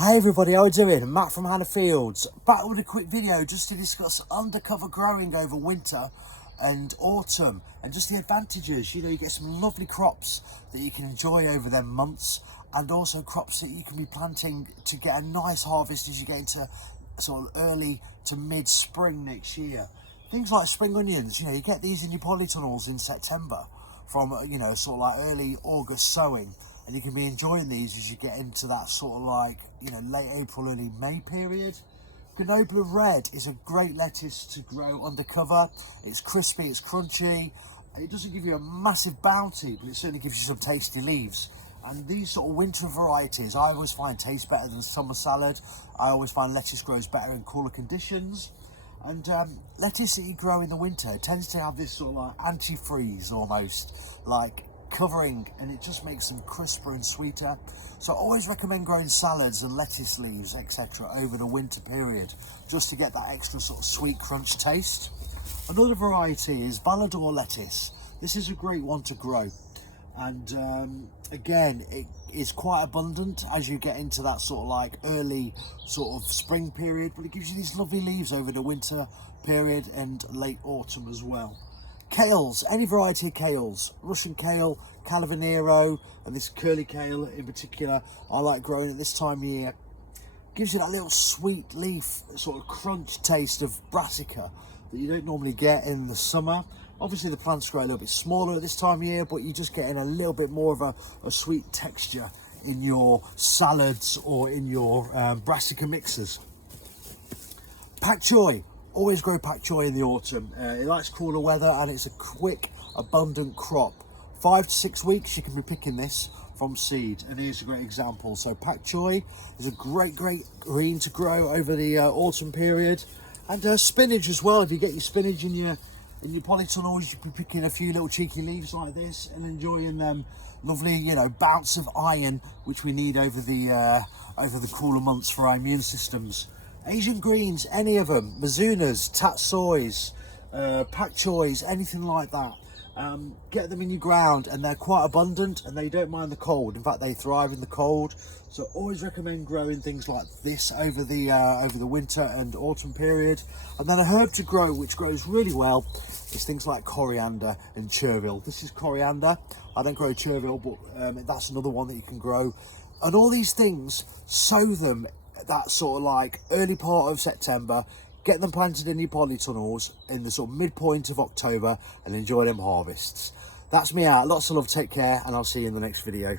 Hi everybody, how are you doing? Matt from Hannah Fields, back with a quick video just to discuss undercover growing over winter and autumn and just the advantages. You get some lovely crops that you can enjoy over them months, and also crops that you can be planting to get a nice harvest as you get into sort of early to mid-spring next year. Things like spring onions, you get these in your polytunnels in September from, sort of like early August sowing, and you can be enjoying these as you get into that sort of like, late April, early May period. Grenoble Red is a great lettuce to grow undercover. It's crispy, it's crunchy. It doesn't give you a massive bounty, but it certainly gives you some tasty leaves. And these sort of winter varieties, I always find taste better than summer salad. I always find lettuce grows better in cooler conditions. And lettuce that you grow in the winter tends to have this sort of like antifreeze almost, like covering, and it just makes them crisper and sweeter. So I always recommend growing salads and lettuce leaves, etc. over the winter period, just to get that extra sort of sweet crunch taste. Another variety is Valador lettuce. This is a great one to grow, and again, it is quite abundant as you get into that sort of like early sort of spring period, but it gives you these lovely leaves over the winter period and late autumn as well. Kales, any variety of kales, Russian kale, Calavanero, and this curly kale in particular, I like growing at this time of year. Gives you that little sweet leaf, sort of crunch taste of brassica that you don't normally get in the summer. Obviously the plants grow a little bit smaller at this time of year, but you just get in a little bit more of a sweet texture in your salads or in your brassica mixers. Pak choy. Always grow pak choy in the autumn. It likes cooler weather and it's a quick, abundant crop. 5 to 6 weeks you can be picking this from seed, and here's a great example. So pak choy is a great green to grow over the autumn period, and spinach as well. If you get your spinach in your polytunnels, you can be picking a few little cheeky leaves like this and enjoying them lovely, bounce of iron which we need over the cooler months for our immune systems. Asian greens, any of them, mizunas, tatsois, pak choys, anything like that. Get them in your ground, and they're quite abundant and they don't mind the cold. In fact, they thrive in the cold. So always recommend growing things like this over the winter and autumn period. And then a herb to grow which grows really well is things like coriander and chervil. This is coriander. I don't grow chervil, but that's another one that you can grow. And all these things, sow them that sort of like early part of September, get them planted in your polytunnels in the sort of midpoint of October, and enjoy them harvests. That's me out. Lots of love, take care, and I'll see you in the next video.